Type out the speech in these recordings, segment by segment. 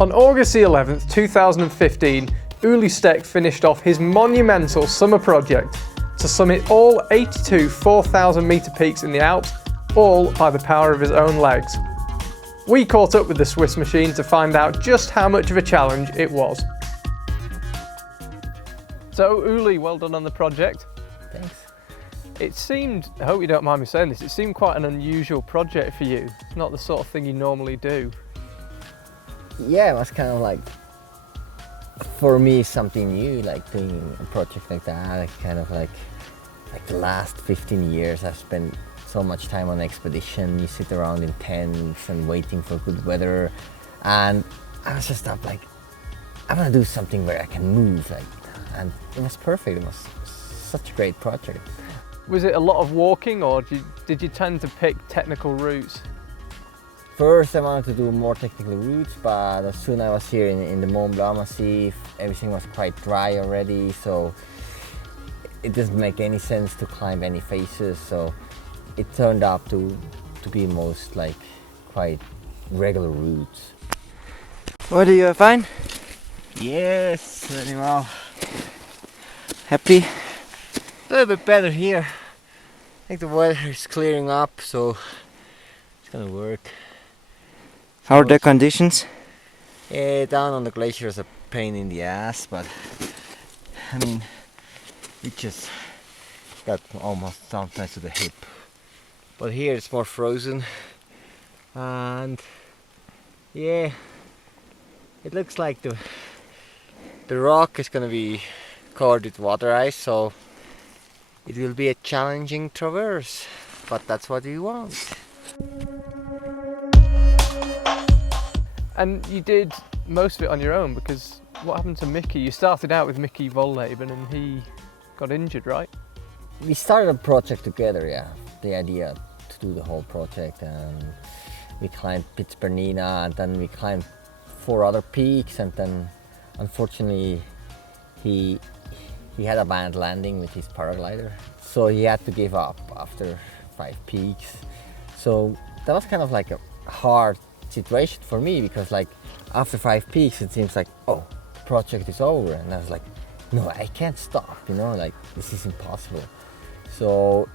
On August the 11th, 2015, Ueli Steck finished off his monumental summer project to summit all 82 4,000 metre peaks in the Alps, all by the power of his own legs. We caught up with the Swiss machine to find out just how much of a challenge it was. So Ueli, well done on the project. Thanks. It seemed, I hope you don't mind me saying this, it seemed quite an unusual project for you. It's not the sort of thing you normally do. Yeah, it was kind of like, for me, something new, like doing a project like that. Kind of like the last 15 years I've spent so much time on expedition. You sit around in tents and waiting for good weather. And I was just up like, I want to do something where I can move. And it was perfect. It was such a great project. Was it a lot of walking, or did you tend to pick technical routes? First I wanted to do more technical routes, but as soon as I was here in the Mont Blanc Massif, everything was quite dry already, so it doesn't make any sense to climb any faces, so it turned out to be most like quite regular routes. What, are you fine? Yes, very well. Happy? A little bit better here. I think the weather is clearing up, so it's gonna work. How are the conditions? Yeah, down on the glacier is a pain in the ass, but I mean, it just got almost sometimes to the hip. But here it's more frozen, and yeah, it looks like the rock is gonna be covered with water ice, so it will be a challenging traverse, but that's what we want. And you did most of it on your own, because what happened to Mickey? You started out with Mickey Volleben and he got injured, right? We started a project together, yeah. The idea to do the whole project, and we climbed Piz-Bernina, and then we climbed 4 other peaks, and then unfortunately he had a bad landing with his paraglider, so he had to give up after 5 peaks. So that was kind of like a hard situation for me, because like after 5 peaks it seems like, oh, the project is over, and I was like, no, I can't stop, you know, like this is impossible. So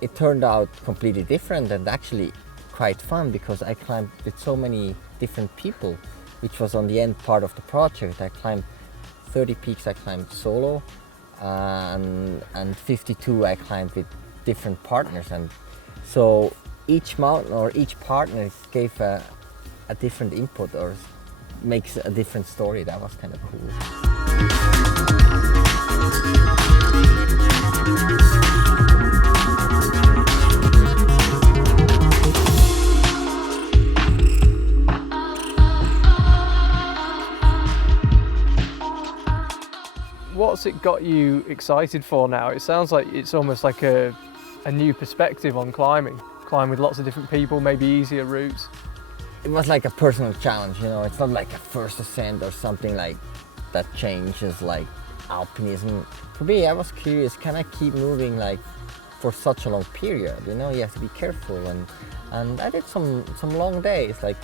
it turned out completely different and actually quite fun, because I climbed with so many different people, which was on the end part of the project. I climbed 30 peaks I climbed solo, and 52 I climbed with different partners, and so each mountain or each partner gave a different input or makes a different story. That was kind of cool. What's it got you excited for now? It sounds like it's almost like a new perspective on climbing. Climb with lots of different people, maybe easier routes. It was like a personal challenge, you know. It's not like a first ascent or something like that changes like alpinism. For me, I was curious, can I keep moving like for such a long period? You know, you have to be careful, and I did some long days, like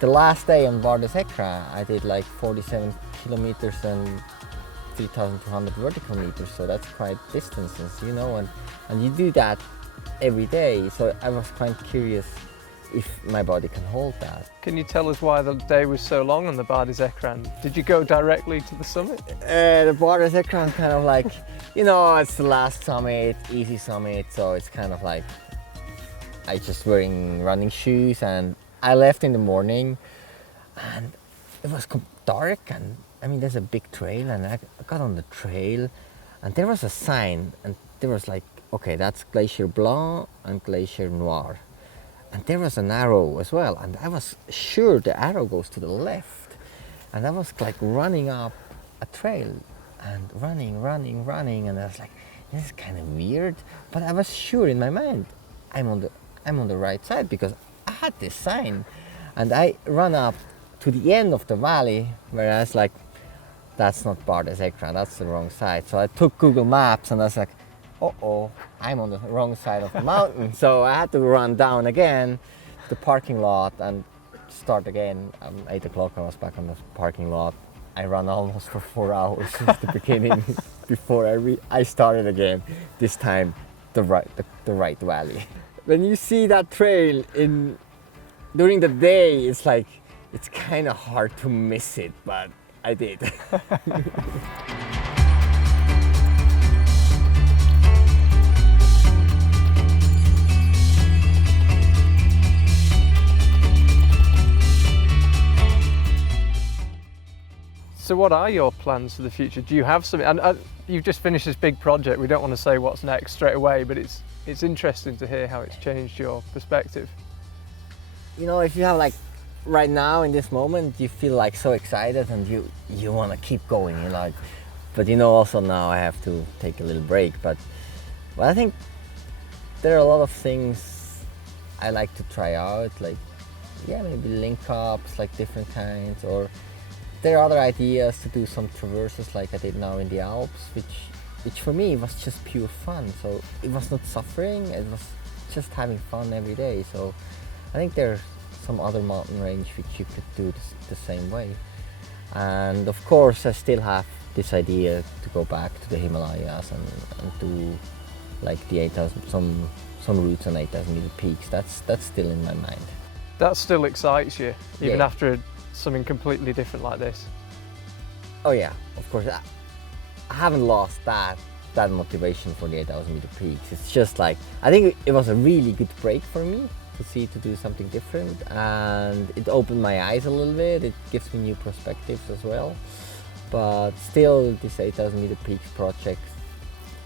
the last day on Bar des Écrins, I did like 47 kilometers and 3,200 vertical meters, so that's quite distances, you know, and you do that every day, so I was quite curious if my body can hold that. Can you tell us why the day was so long on the Bar des Écrins? Did you go directly to the summit? The Bar des Écrins kind of like, you know, it's the last summit, easy summit, so it's kind of like, I just wearing running shoes, and I left in the morning, and it was dark, and I mean, there's a big trail, and I got on the trail, and there was a sign, and there was like, okay, that's Glacier Blanc and Glacier Noir. And there was an arrow as well, and I was sure the arrow goes to the left. And I was like running up a trail, and running, and I was like, this is kind of weird, but I was sure in my mind, I'm on the right side, because I had this sign. And I ran up to the end of the valley, where I was like, that's not Bar des Écrins, that's the wrong side. So I took Google Maps, and I was like, uh-oh, I'm on the wrong side of the mountain. So I had to run down again to the parking lot and start again. 8 o'clock I was back on the parking lot. I ran almost for 4 hours since the beginning before I started again. This time the right valley. When you see that trail during the day, it's like it's kind of hard to miss it, but I did. So what are your plans for the future? Do you have something? And you've just finished this big project. We don't want to say what's next straight away, but it's interesting to hear how it's changed your perspective. You know, if you have like right now in this moment, you feel like so excited and you want to keep going. You know, but you know also now I have to take a little break. But I think there are a lot of things I like to try out. Like maybe link ups, like different kinds, or there are other ideas to do some traverses like I did now in the Alps, which for me was just pure fun. So it was not suffering, it was just having fun every day. So I think there's some other mountain range which you could do the same way. And of course I still have this idea to go back to the Himalayas and do like the 8,000, some routes on 8,000 meter peaks. That's still in my mind. That still excites you, even Yeah. after something completely different like this? Oh yeah, of course. I haven't lost that motivation for the 8,000 meter peaks. It's just like, I think it was a really good break for me to do something different, and it opened my eyes a little bit. It gives me new perspectives as well. But still, this 8,000 meter peaks project,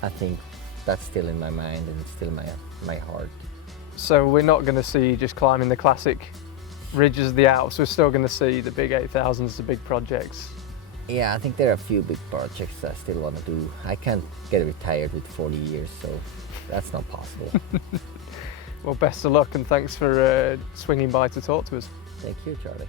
I think that's still in my mind and it's still my heart. So we're not going to see you just climbing the classic ridges of the Alps. We're still going to see the big 8,000s, the big projects. Yeah, I think there are a few big projects I still want to do. I can't get retired with 40 years, so that's not possible. Well, best of luck and thanks for swinging by to talk to us. Thank you, Charlie.